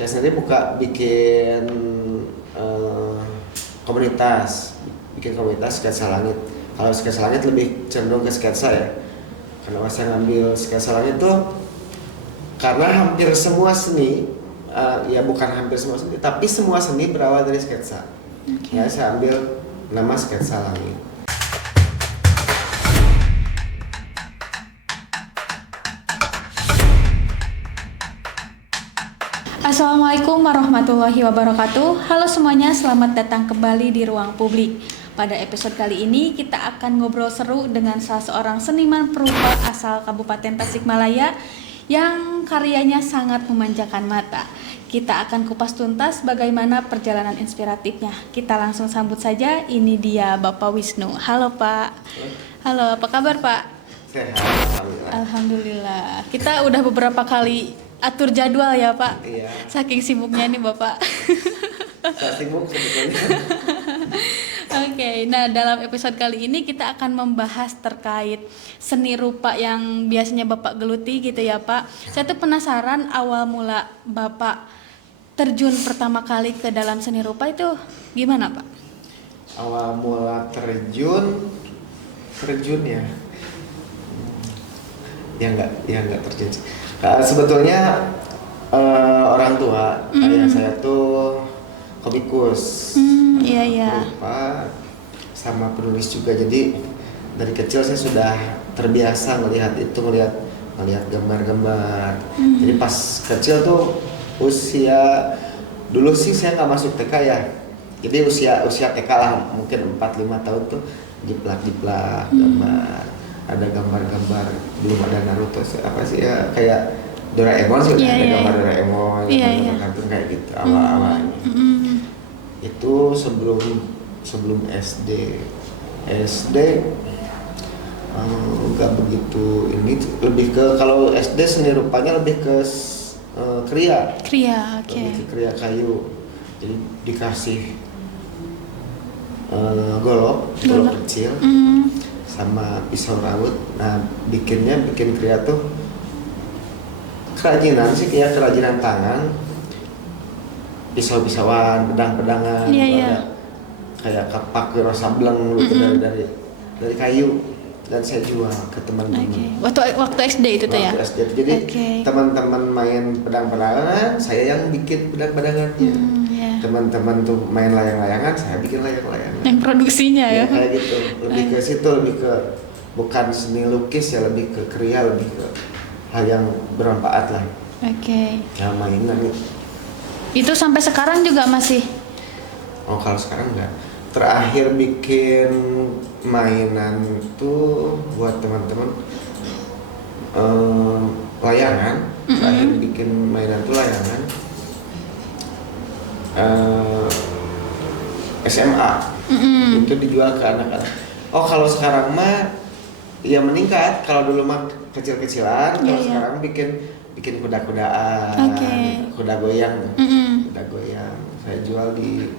Saya sendiri bikin komunitas, sketsa langit. Kalau sketsa langit lebih cenderung ke sketsa ya. Karena saya ngambil sketsa langit itu karena hampir semua seni, ya bukan hampir semua seni, tapi semua seni berawal dari sketsa. Ya saya ambil nama sketsa langit. Assalamualaikum warahmatullahi wabarakatuh. Halo semuanya, selamat datang kembali di Ruang Publik. Pada episode kali ini kita akan ngobrol seru dengan salah seorang seniman perupa asal Kabupaten Tasikmalaya yang karyanya sangat memanjakan mata. Kita akan kupas tuntas bagaimana perjalanan inspiratifnya. Kita langsung sambut saja, ini dia Bapak Wisnu. Halo Pak. Halo, apa kabar Pak? Sehat, alhamdulillah. Alhamdulillah. Kita udah beberapa kali atur jadwal ya Pak. Iya. Saking sibuknya nih Bapak. Saya sibuk sebetulnya. Oke, nah dalam episode kali ini kita akan membahas terkait seni rupa yang biasanya Bapak geluti gitu ya Pak. Saya tuh penasaran awal mula Bapak terjun pertama kali ke dalam seni rupa itu gimana Pak? Awal mula terjun ya. Ya enggak terjun. Sebetulnya orang tua ayah saya tuh komikus, Iya. perupa sama penulis juga. Jadi dari kecil saya sudah terbiasa ngelihat gambar-gambar. Jadi pas kecil tuh dulu sih saya nggak masuk TK ya. Jadi usia TK lah, mungkin 4-5 tahun tuh jiplak gambar. Ada gambar-gambar, belum ada Naruto apa sih ya, kayak Doraemon sih, ada gambar Doraemon, gambar kartun kayak gitu awal-awalnya. Itu sebelum SD nggak begitu, ini lebih ke, kalau SD seni rupanya lebih ke kriya, Oke. lebih ke kriya kayu. Jadi dikasih golok kecil sama pisau raut. Nah bikin kriya tuh kerajinan tangan, pisauan, pedang-pedangan, ada kayak kapak wiro sableng gitu dari kayu, dan saya jual ke teman-teman. Waktu SD itu tuh ya? SD. Jadi teman-teman main pedang-pedangan, saya yang bikin pedang-pedangannya. Teman-teman tuh main layang-layangan, saya bikin layang-layangan. Yang produksinya ya? Kayak gitu. Lebih ke situ, lebih ke bukan seni lukis ya, lebih ke kriya, lebih ke hal yang bermanfaat lah. Ya mainan itu. Itu sampai sekarang juga masih? Oh kalau sekarang enggak. Terakhir bikin mainan tuh buat teman-teman layangan. Terakhir bikin mainan tuh layangan. SMA itu dijual ke anak-anak. Oh kalau sekarang mah ya meningkat. Kalau dulu mah kecil-kecilan, kalau sekarang bikin kuda-kudaan, kuda goyang. Kuda goyang saya jual di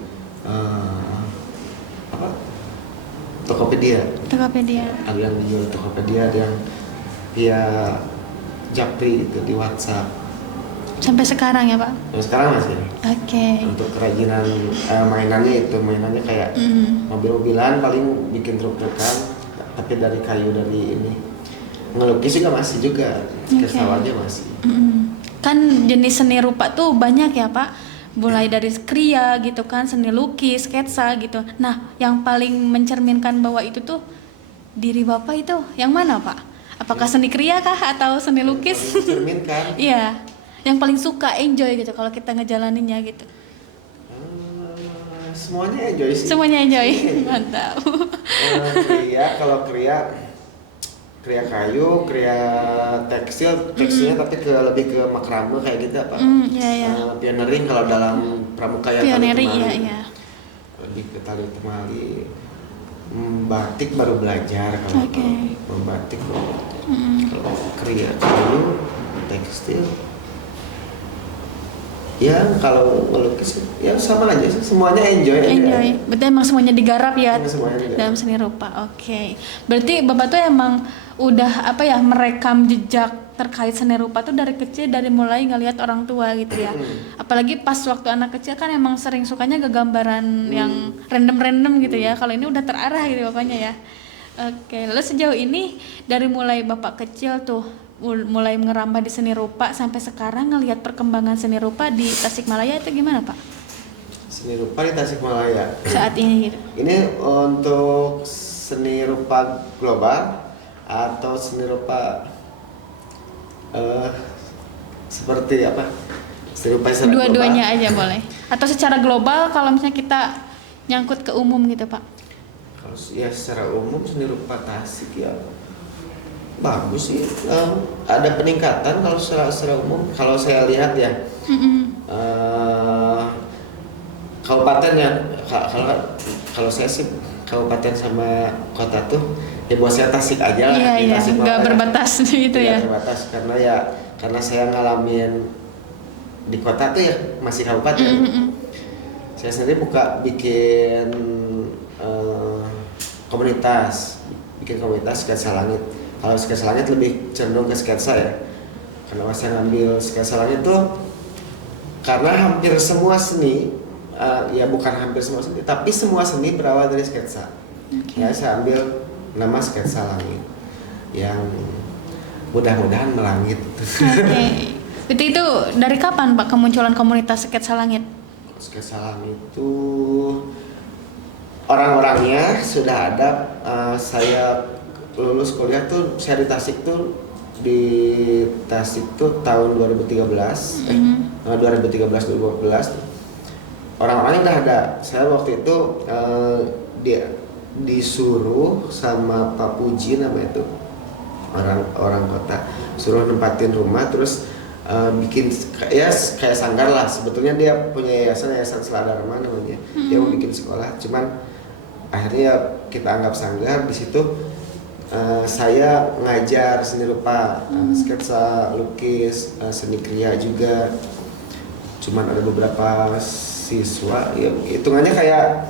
Tokopedia. Ada yang dijual Tokopedia, ada yang via Japri itu di WhatsApp. Sampai sekarang ya Pak? Sekarang masih. Untuk kerajinan mainannya kayak mobil-mobilan, paling bikin truk-trukan, tapi dari kayu, dari ini. Ngelukis juga masih juga, sketsawannya masih. Kan jenis seni rupa tuh banyak ya Pak, mulai dari kriya gitu kan, seni lukis, sketsa gitu. Nah yang paling mencerminkan bahwa itu tuh diri Bapak itu yang mana Pak? Apakah seni kriya kah atau seni lukis? Mencerminkan. Iya, yang paling suka, enjoy gitu kalau kita ngejalaninnya gitu. Semuanya enjoy sih. Semuanya enjoy. Mantap. Kalau kriya kayu, kriya tekstilnya tapi lebih ke makrame kayak gitu apa? Pioneering kalau dalam pramuka ya, pioneering iya. Lebih ke tali temali. Batik baru belajar kalau membatik. Kalau kriya kayu, tekstil. Ya kalau melukis ya sama aja sih, semuanya enjoy. Berarti emang semuanya digarap ya semuanya digarap dalam seni rupa. Berarti Bapak tuh emang udah apa ya, merekam jejak terkait seni rupa tuh dari kecil, dari mulai ngelihat orang tua gitu ya. Apalagi pas waktu anak kecil kan emang sering sukanya gambaran yang random-random gitu ya. Kalau ini udah terarah gitu bapaknya ya. Oke, lalu sejauh ini dari mulai bapak kecil tuh mulai ngerambah di seni rupa sampai sekarang ngelihat perkembangan seni rupa di Tasikmalaya itu gimana Pak? Seni rupa di Tasikmalaya Saat ini gitu. ini untuk seni rupa global atau seni rupa seperti apa? Seni rupa secara Dua-duanya global. aja boleh. Atau secara global kalau misalnya kita nyangkut ke umum gitu Pak. Kalau ya secara umum seni rupa Tasik ya bagus sih. Ada peningkatan kalau secara umum. Kalau saya lihat ya, kabupaten ya. Kalau saya sih kabupaten sama kota tuh ya buat saya Tasik aja lah. Iya Di iya, Tasik nggak Malaya. berbatas gitu Tidak ya. terbatas karena saya ngalamin di kota tuh ya masih kabupaten. Saya sendiri bikin bikin komunitas sketsa langit. Kalau sketsa langit lebih cenderung ke sketsa ya. Kenapa saya ngambil sketsa langit tuh karena hampir semua seni, ya bukan hampir semua seni, tapi semua seni berawal dari sketsa. Ya saya ambil nama sketsa langit yang mudah-mudahan melangit. Oke. Itu dari kapan Pak kemunculan komunitas sketsa langit? Sketsa langit itu orang-orangnya sudah ada. Saya lulus kuliah tuh, saya di Tasik tuh tahun 2013, 2013-2014. Orang-orangnya udah ada. Saya waktu itu dia disuruh sama Pak Puji namanya itu, orang kota, suruh nempatin rumah terus bikin kayak sanggar lah. Sebetulnya dia punya yayasan Seladarma namanya. Dia mau bikin sekolah, cuman akhirnya kita anggap sanggar. Di situ saya ngajar seni rupa, sketsa, lukis, seni kriya juga. Cuman ada beberapa siswa, ya hitungannya kayak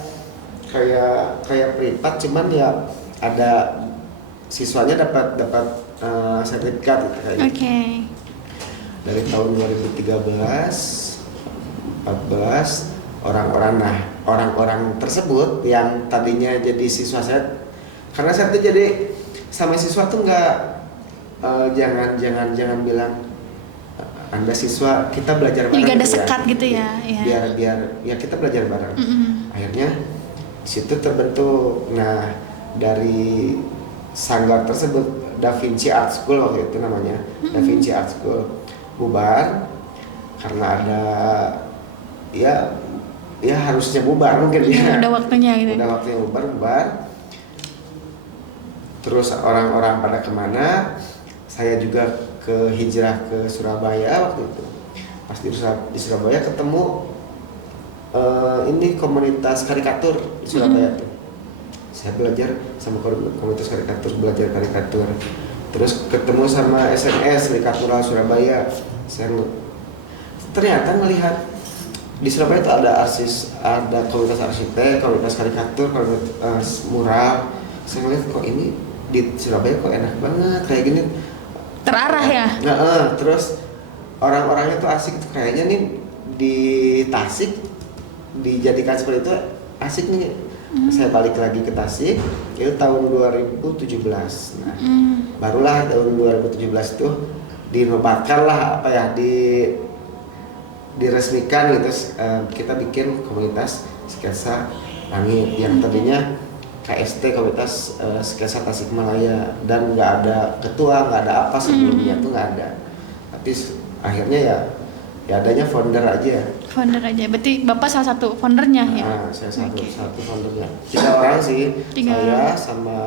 privat, cuman ya ada siswanya dapat sertifikat gitu, kayak gitu. Oke. Dari tahun 2013, 14 orang-orang tersebut yang tadinya jadi siswa saya, karena saya tuh jadi sama siswa tuh nggak, jangan bilang Anda siswa, kita belajar bareng. Juga ada gitu ya. sekat gitu ya. Biar ya kita belajar bareng. Akhirnya di situ terbentuk. Nah, dari sanggar tersebut Da Vinci Art School waktu itu namanya, Da Vinci Art School, bubar karena ada ya harusnya bubar mungkin ya. Udah waktunya gitu. Udah waktunya bubar. Terus orang-orang pada kemana? Saya juga hijrah ke Surabaya waktu itu. Pas di Surabaya ketemu ini komunitas karikatur di Surabaya tuh. Saya belajar sama komunitas karikatur, belajar karikatur. Terus ketemu sama SNS Karikatural Surabaya. Saya ternyata melihat di Surabaya itu ada komunitas arsitek, komunitas karikatur, komunitas mural. Saya ngeliat kok ini di Surabaya kok enak banget kayak gini. Terarah ya. Nah, terus orang-orangnya tuh asik tuh, kayaknya nih di Tasik dijadikan seperti itu asik nih. Saya balik lagi ke Tasik itu tahun 2017. Nah, barulah tahun 2017 itu dinobatkan lah diresmikan gitu. Kita bikin komunitas sketsa langit yang tadinya KST, komunitas sketsa Tasikmalaya, dan nggak ada ketua, nggak ada apa sebelumnya tuh nggak ada. Tapi akhirnya ya adanya founder aja. Founder aja. Berarti Bapak salah satu foundernya ya? Saya satu foundernya. 3 orang sih. 3 saya orang. sama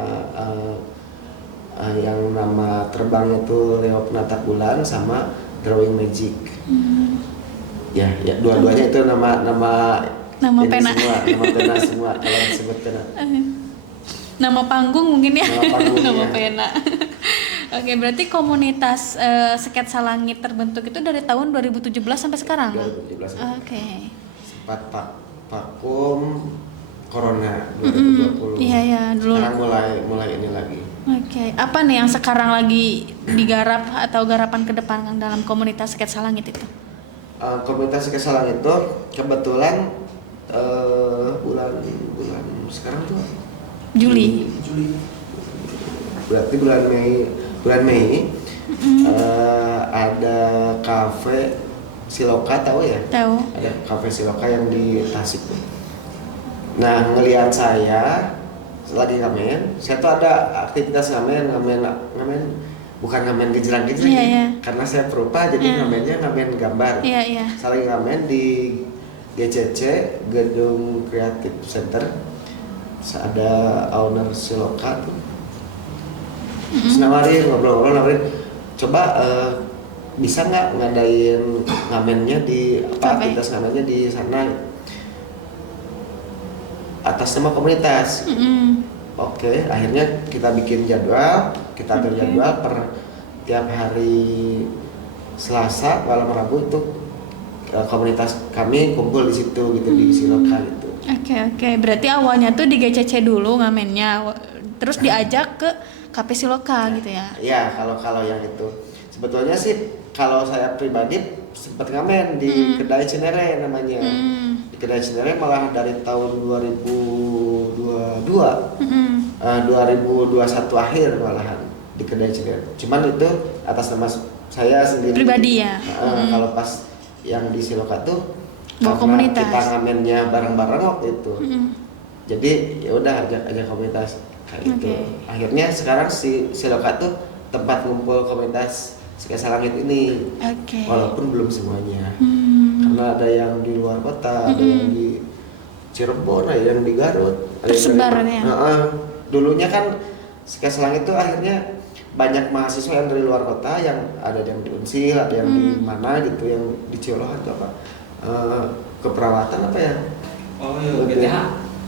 yang nama terbangnya tuh Leo Penata Bulan sama Drawing Magic. Ya dua-duanya itu nama ini pena. nama pena semua kalau disebut pena. Nama panggung mungkin ya? Nama panggungnya. Nama pena. Oke, berarti komunitas sketsa langit terbentuk itu dari tahun 2017 sampai sekarang? 2017. Oke. Sempat vakum Corona Mm-mm. 2020. Iya ya dulu. Sekarang mulai ini lagi. Oke, apa nih yang sekarang lagi digarap atau garapan ke depan Kang dalam komunitas sketsa langit itu? Komunitas Kesalang itu kebetulan bulan sekarang tuh Juli. Juli. Berarti bulan Mei ada kafe Siloka, tahu ya? Tahu. Ada kafe Siloka yang di Tasik tuh. Nah, ngelihat saya lagi ngamen, saya tuh ada aktivitas ngamen, bukan ngamen gejrang-gejrang Iya, iya. karena saya perupa jadi Iya. ngamennya ngamen gambar. Iya, iya. Saya lagi ngamen di GCC, Gedung Creative Center. Ada owner Siloka tuh. Terus nawarin, ngobrol-ngobrol, coba bisa nggak ngadain ngamennya di aktivitas ngamennya di sana atas nama komunitas. Oke, akhirnya kita bikin jadwal, kita atur jadwal per tiap hari Selasa malam Rabu itu komunitas kami kumpul di situ gitu di Siloka gitu. Oke. Berarti awalnya tuh di GCC dulu ngamennya, terus diajak ke Kafe Siloka gitu ya? Iya, kalau yang itu sebetulnya sih kalau saya pribadi sempat ngamen di Kedai Cinere namanya. Di Kedai Cinere malah dari tahun 2022, 2021 akhir malahan di Kedai Cinere. Cuman itu atas nama saya sendiri. Pribadi ya? Kalau pas yang di Siloka tuh Bawa karena komunitas. kita ngamennya bareng-bareng waktu itu. Jadi ya udah ajak komunitas kayak gitu. Akhirnya sekarang si Siloka tuh tempat ngumpul komunitas Sketsa Langit ini. Walaupun belum semuanya. Karena ada yang di luar kota, ada yang di Cirebon, ada yang di Garut, Tersebar ya. Dulunya kan Sketsa Langit tuh akhirnya banyak mahasiswa yang dari luar kota, yang ada yang di Unsil, ada yang di mana gitu, yang di Ciolohan tuh apa? Keperawatan apa ya? Oh iya, PTH.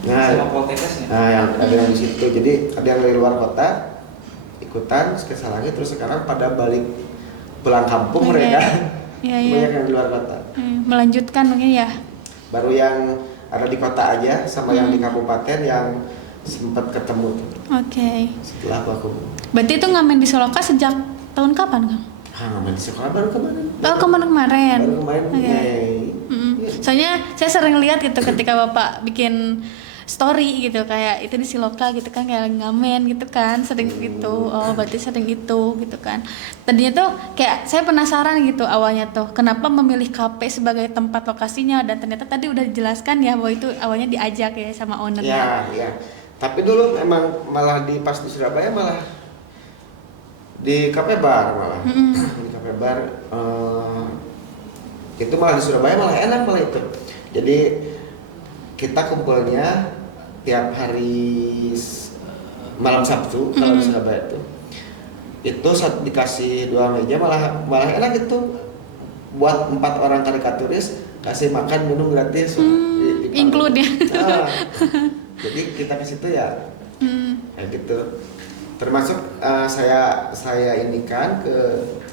Sama Poltekkes ya. Nah, yang ada yang di situ. Jadi ada yang dari luar kota ikutan Sketsa Langit, terus sekarang pada balik pulang kampung mereka. Banyak yang di luar kota. Melanjutkan mungkin ya. Baru yang ada di kota aja sama yang di kabupaten yang sempat ketemu tuh. Setelah aku. Berarti itu ngamen di Siloka sejak tahun kapan, Kang? Ngamen di sekolah baru kemarin. Kemarin. Baru kemarin. Mei. Soalnya saya sering lihat gitu ketika Bapak bikin story gitu kayak itu di Siloka gitu kan, kayak ngamen gitu kan, sering gitu. Oh, berarti sering itu gitu kan. Tadinya tuh kayak saya penasaran gitu awalnya tuh kenapa memilih kafe sebagai tempat lokasinya, dan ternyata tadi udah dijelaskan ya bahwa itu awalnya diajak ya sama ownernya. Ya. Tapi dulu emang malah pas di Surabaya malah di kafe bar malah. Di kafe bar itu malah di Surabaya malah enak malah itu. Jadi kita kumpulnya tiap hari malam Sabtu kalau di Surabaya itu saat dikasih 2 meja malah enak itu, buat 4 orang karikaturis kasih makan minum gratis di include ya. Jadi kita ke situ ya kayak gitu. Termasuk saya indikan ke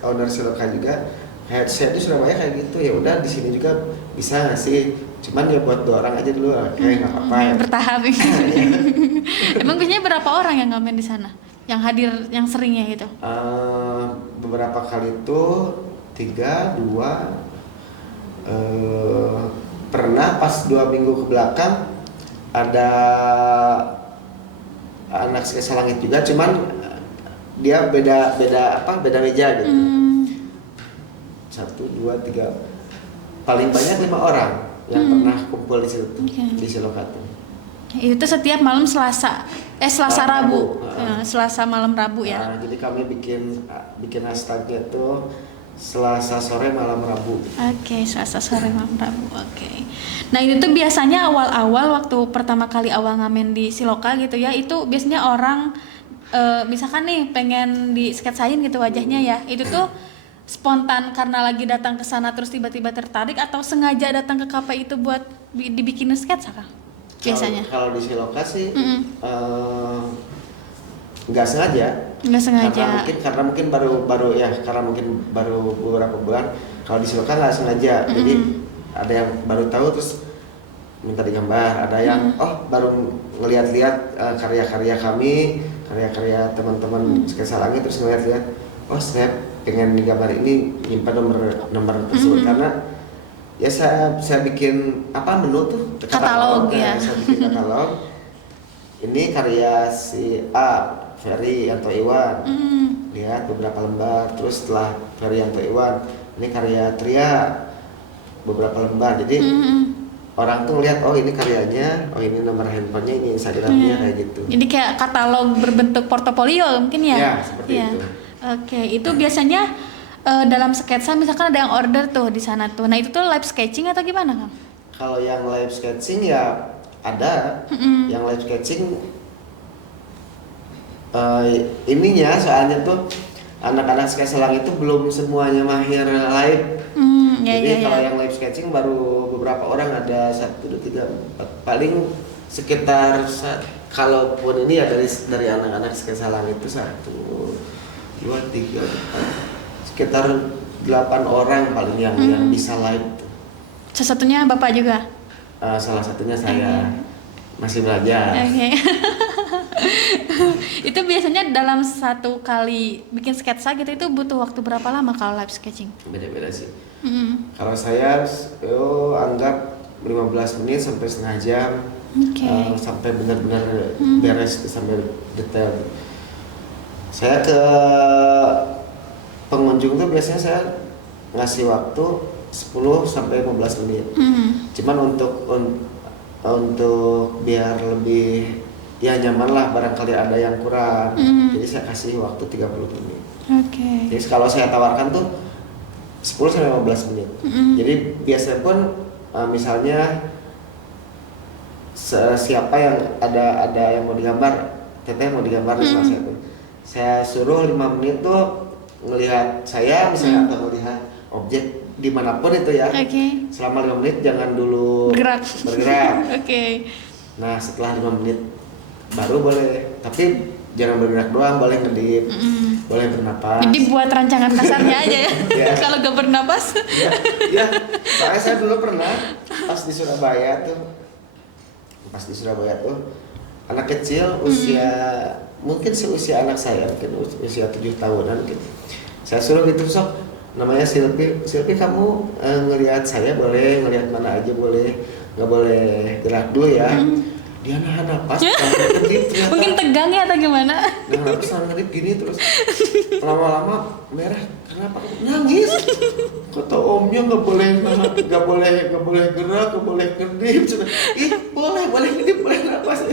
owner Siloka juga, kayak saya di Surabaya kayak gitu, ya udah di sini juga bisa ngasih, cuman ya buat 2 orang aja dulu, kayak nggak apa-apa ya. Bertahap. Emang biasanya berapa orang yang ngamen di sana, yang hadir, yang seringnya gitu? Beberapa kali itu 3, 2. Pernah pas 2 minggu ke belakang ada anak Sketsa Langit juga, cuman dia beda meja gitu. 1, 2, 3, paling banyak 5 orang yang pernah kumpul di situ, di Siloka. Itu setiap malam Selasa Rabu. Selasa malam Rabu ya. Nah, jadi kami bikin hashtagnya tuh Selasa sore malam Rabu. Selasa sore malam Rabu. Nah, itu tuh biasanya awal-awal waktu pertama kali awal ngamen di Siloka gitu ya, itu biasanya orang misalkan nih pengen di sketsain gitu wajahnya ya, itu tuh spontan karena lagi datang ke sana terus tiba-tiba tertarik, atau sengaja datang ke kafe itu buat dibikinin sketsa, Kang? Biasanya. Kalau di Siloka sih nggak sengaja. Karena mungkin baru beberapa bulan. Kalau di Siloka nggak sengaja. Jadi ada yang baru tahu terus minta digambar, ada yang baru ngeliat-liat karya-karya kami, karya-karya teman-teman sketsa langit, terus ngeliat-liat, saya pengen digambar ini, nyimpan nomor tersebut karena ya saya bikin menu tuh Katalog, ya. saya bikin katalog. Ini karya si A, Ferry atau Iwan. Lihat beberapa lembar, terus setelah Ferry atau Iwan, ini karya Tria, beberapa lembar. Jadi orang tuh lihat, oh ini karyanya, oh ini nomor handphonenya, ini Instagramnya, kayak gitu. Jadi kayak katalog berbentuk portofolio mungkin ya? Ya, seperti itu. Oke, itu biasanya dalam sketsa misalkan ada yang order tuh di sana tuh. Nah itu tuh live sketching atau gimana Kang? Kalau yang live sketching ya ada, yang live sketching ininya soalnya tuh anak-anak sketsa langit itu belum semuanya mahir live. Jadi kalau yang live sketching baru beberapa orang, ada 1, 2, 3, 4, paling sekitar kalaupun ini ya dari anak-anak sketsa langit itu 1, 2, 3, 4, sekitar 8 orang paling yang bisa live. Salah satunya Bapak juga? Salah satunya saya masih belajar. Itu biasanya dalam satu kali bikin sketsa gitu itu butuh waktu berapa lama kalau live sketching? Beda-beda sih. Kalau saya anggap 15 menit sampai setengah jam. Sampai benar-benar beres sampai detail. Saya ke pengunjung tuh biasanya saya ngasih waktu 10 sampai 15 menit. Cuman untuk biar lebih ya nyaman lah, barangkali ada yang kurang. Jadi saya kasih waktu 30 menit. Jadi kalau saya tawarkan tuh 10 sampai 15 menit. Jadi biasanya pun misalnya siapa yang ada yang mau digambar, teteh mau digambar sama saya tuh. Saya suruh 5 menit tuh ngelihat saya misalnya atau melihat objek dimanapun itu ya. Selama 5 menit jangan dulu bergerak. Nah setelah 5 menit baru boleh, tapi jangan bergerak doang, boleh ngedip, boleh bernapas. Jadi buat rancangan kasarnya aja ya. Kalau gak bernapas. Ya, soalnya saya dulu pernah pas di Surabaya tuh anak kecil usia mungkin seusia anak saya, mungkin usia 7 tahunan gitu. Saya suruh gitu, sok namanya Silpi kamu ngelihat saya boleh, ngelihat mana aja boleh, nggak boleh gerak dulu ya. Dia nahan napas, mungkin tegang ya atau gimana? Nahan napas sambil ngedip gini terus lama-lama merah, kenapa nangis? Kata omnya nggak boleh gerak, nggak boleh ngedip. Ih boleh ngedip, boleh napas.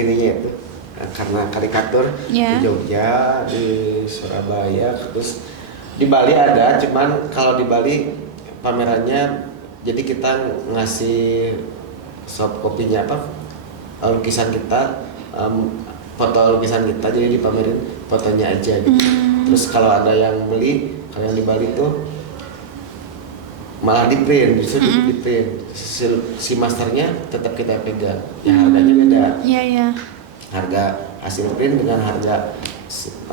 ininya itu karena karikatur Ya. di Jogja, di Surabaya, terus di Bali ada, cuman kalau di Bali pamerannya jadi kita ngasih soft copy-nya lukisan kita, foto lukisan kita, jadi dipamerin fotonya aja gitu. Terus kalau ada yang beli, kalau yang di Bali tuh malah di print, justru di print. Si masternya tetap kita pegang, ya harganya beda. Iya. Harga hasil print dengan harga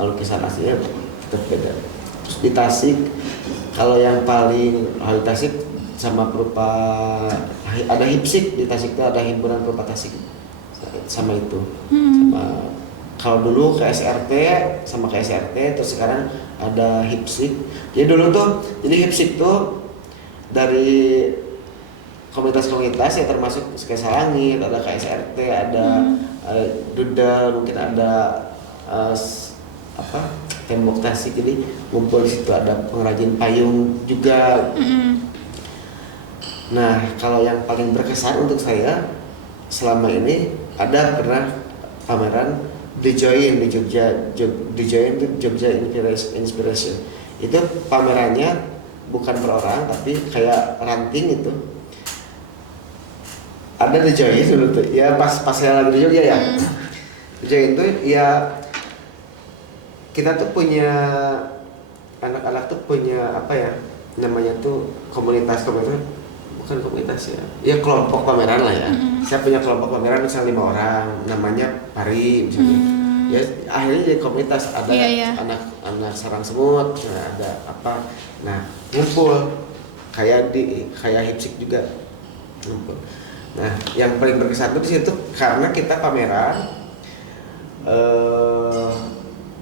lukisan aslinya tetap beda. Terus di Tasik, kalau yang paling di Tasik sama perupa ada hipsik, di Tasik itu ada himpunan perupa Tasik sama itu. Sama kalau dulu ke SRT sama ke SRT, terus sekarang ada hipsik. Jadi dulu tuh, jadi hipsik tuh dari komunitas-komunitas ya, termasuk Sekesarangit, ada KSRT, ada Duda, mungkin ada Tembok Tasik, jadi ngumpul di situ, ada pengrajin payung juga. Nah, kalau yang paling berkesan untuk saya selama ini pernah pameran The Join di Jogja. The Join itu Jogja Inspiration. Itu pamerannya bukan per orang tapi kayak ranting itu. Ada The Join dulu tuh. Ya pas saya lagi di Jogja ya. The Join itu ya kita tuh punya anak-anak tuh punya namanya tuh komunitas bukan komunitas ya kelompok pameran lah ya. Saya punya kelompok pameran misalnya 5 orang, namanya Pari misalnya. Ya akhirnya jadi komunitas, ada anak sarang semut, ada nah ngumpul kayak hipsik juga ngumpul. Nah yang paling berkesan tuh di situ karena kita pameran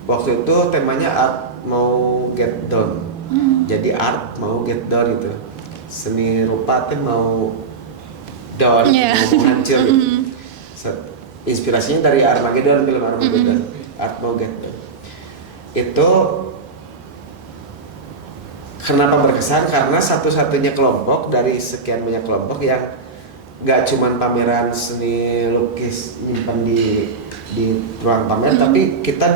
waktu itu temanya art mau get down. Jadi art mau get down itu, seni rupa tuh mau down, mau hancur gitu. Inspirasinya dari Armageddon, film Armageddon. Art mau get down. Itu kenapa berkesan? Karena satu-satunya kelompok dari sekian banyak kelompok yang gak cuman pameran seni lukis nyimpan di ruang pamer, tapi kita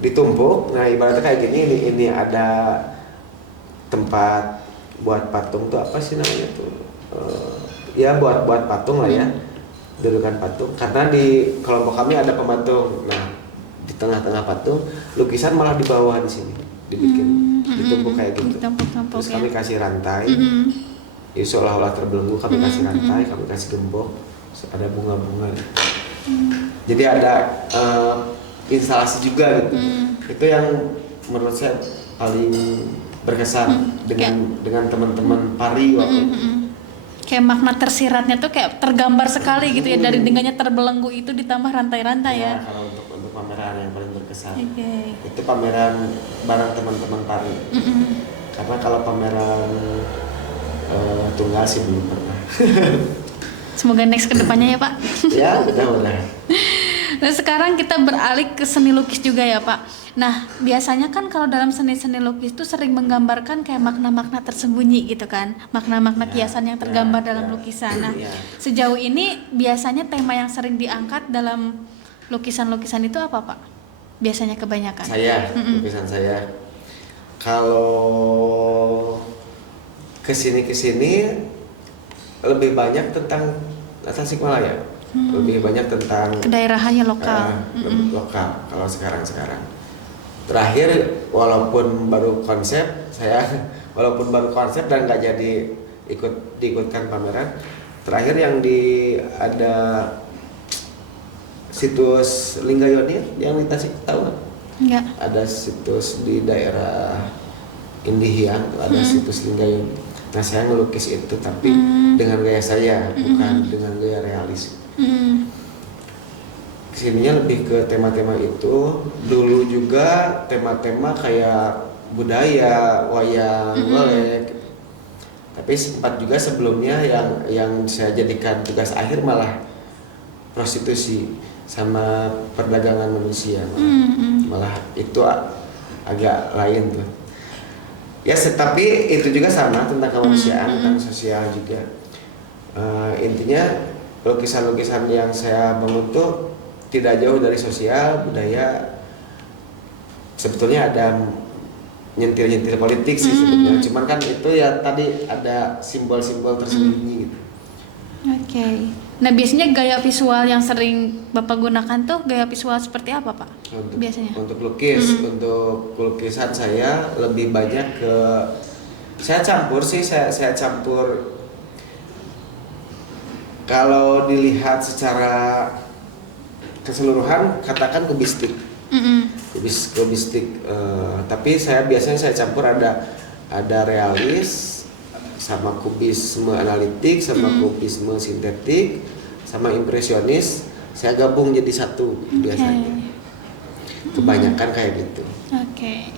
ditumpuk. Nah ibaratnya kayak gini, ini ada tempat buat patung tuh, apa sih namanya tuh, ya buat patung lah ya, dudukan patung. Karena di kelompok kami ada pematung. Nah di tengah-tengah patung lukisan malah di bawah di sini dibikin, ditumpuk kayak gitu. Terus kami kasih rantai, ya seolah-olah terbelenggu, kami kasih rantai, kami kasih gembok, ada bunga-bunga. Jadi ada instalasi juga gitu. Itu yang menurut saya paling berkesan dengan teman-teman Pari waktu itu. Kayak makna tersiratnya tuh kayak tergambar sekali gitu ya, dari dengannya terbelenggu itu ditambah rantai-rantai ya. Kalau untuk pameran yang paling berkesan, itu pameran bareng teman-teman Pari. Karena kalau pameran tunggal sih belum pernah. Semoga next kedepannya ya Pak. Ya mudah-mudahan. Nah sekarang kita beralih ke seni lukis juga ya Pak. Nah biasanya kan kalau dalam seni-seni lukis itu sering menggambarkan kayak makna-makna tersembunyi gitu kan, makna-makna kiasan yang tergambar dalam lukisan. Nah sejauh ini biasanya tema yang sering diangkat dalam lukisan-lukisan itu apa Pak? Biasanya kebanyakan. Lukisan saya kalau kesini lebih banyak tentang Tasikmalaya. Lebih banyak tentang kedaerahannya lokal. Lokal kalau sekarang. Terakhir walaupun baru konsep dan nggak jadi diikutkan pameran. Terakhir yang ada situs Linggayoni yang di Tasik, tahu nggak? Enggak. Ada situs di daerah Indihiyang, ada situs Linggayoni. Nah saya ngelukis itu tapi dengan gaya saya, bukan dengan gaya realis. Kesininya lebih ke tema-tema itu. Dulu juga tema-tema kayak budaya, wayang, golek. Tapi sempat juga sebelumnya yang saya jadikan tugas akhir malah prostitusi sama perdagangan manusia. Malah itu agak lain tuh. Ya, tapi itu juga sama tentang kemanusiaan, tentang sosial juga. Intinya lukisan-lukisan yang saya bangun tuh tidak jauh dari sosial budaya. Sebetulnya ada nyentil-nyentil politik sih sebetulnya, cuman kan itu ya tadi ada simbol-simbol tersembunyi gitu. Oke. Nah, biasanya gaya visual yang sering Bapak gunakan tuh gaya visual seperti apa, Pak? Biasanya. Untuk lukis, untuk lukisan saya lebih banyak ke saya campur kalau dilihat secara keseluruhan katakan kubistik. Kubistik, tapi biasanya saya campur ada realis sama kubisme analitik sama kubisme sintetik sama impresionis, saya gabung jadi satu biasanya. Kebanyakan kayak gitu. Oke.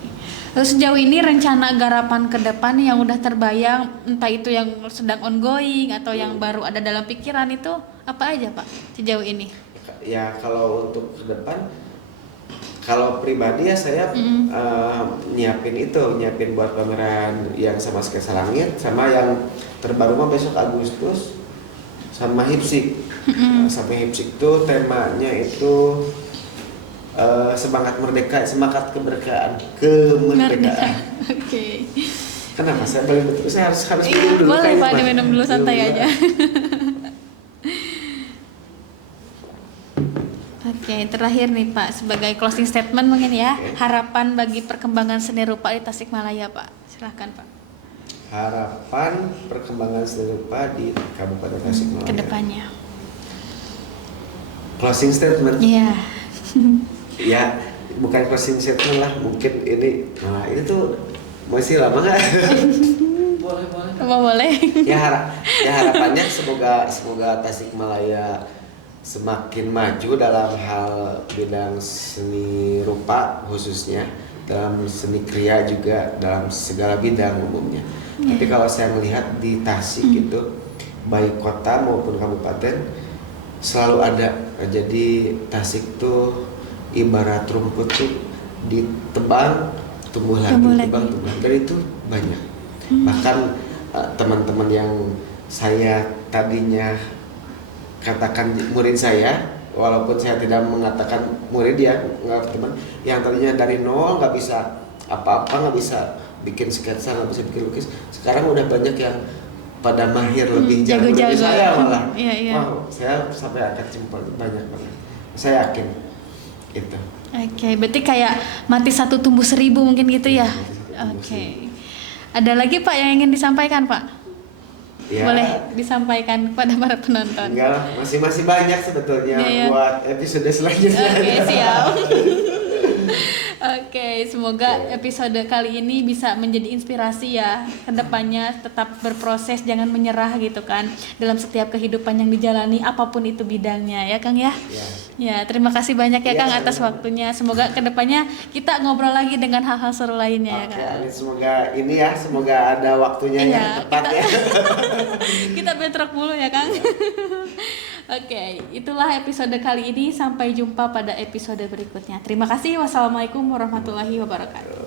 Lalu sejauh ini rencana garapan ke depan yang udah terbayang, entah itu yang sedang ongoing atau yang baru ada dalam pikiran itu apa aja, Pak, sejauh ini? Ya kalau untuk ke depan, kalau pribadi ya saya nyiapin buat pameran yang sama Sketsa Langit, sama yang terbaru mah besok Agustus, sama Hipsik. Sampai Hipsik tuh temanya itu semangat merdeka, semangat kemerdekaan. Oke. Kenapa saya balik betul? Saya harus Iya, minum dulu. boleh Pak, diminum dulu santai aja. Oke, terakhir nih Pak, sebagai closing statement mungkin ya, harapan bagi perkembangan seni rupa di Tasikmalaya, Pak. Silahkan Pak. Harapan perkembangan seni rupa di Kabupaten Tasikmalaya. Kedepannya. Closing statement. Iya. Ya, bukan closing statement lah, mungkin ini tuh masih lama nggak? Boleh. Apa boleh? Ya harapannya semoga Tasikmalaya semakin maju dalam hal bidang seni rupa khususnya, dalam seni kriya juga, dalam segala bidang umumnya. Tapi kalau saya melihat di Tasik itu baik kota maupun kabupaten selalu ada. Jadi Tasik tuh ibarat rumput tuh ditebang tumbuh lagi. Dan itu banyak. Bahkan teman-teman yang saya tadinya katakan murid saya, walaupun saya tidak mengatakan murid ya, nggak teman, yang tadinya dari nol nggak bisa apa-apa, nggak bisa bikin sketsa, nggak bisa bikin lukis, sekarang udah banyak yang pada mahir lebih jago dari saya malah. Iya. Wow, saya sampai akan jempol banyak banget. Saya yakin itu. Oke, berarti kayak mati satu tumbuh seribu mungkin gitu ya. Oke. Ada lagi Pak yang ingin disampaikan Pak? Ya. Boleh disampaikan kepada para penonton. Enggak, masih banyak sebetulnya buat episode selanjutnya. Oke, siap. Oke, semoga episode kali ini bisa menjadi inspirasi ya. Kedepannya tetap berproses, jangan menyerah gitu kan. Dalam setiap kehidupan yang dijalani, apapun itu bidangnya ya Kang ya. Ya, terima kasih banyak ya Kang atas waktunya. Semoga kedepannya kita ngobrol lagi dengan hal-hal seru lainnya ya Kang. Semoga ada waktunya yang tepat ya. Kita bentrok mulu ya Kang. Oke, itulah episode kali ini. Sampai jumpa pada episode berikutnya. Terima kasih. Wassalamualaikum warahmatullahi wabarakatuh.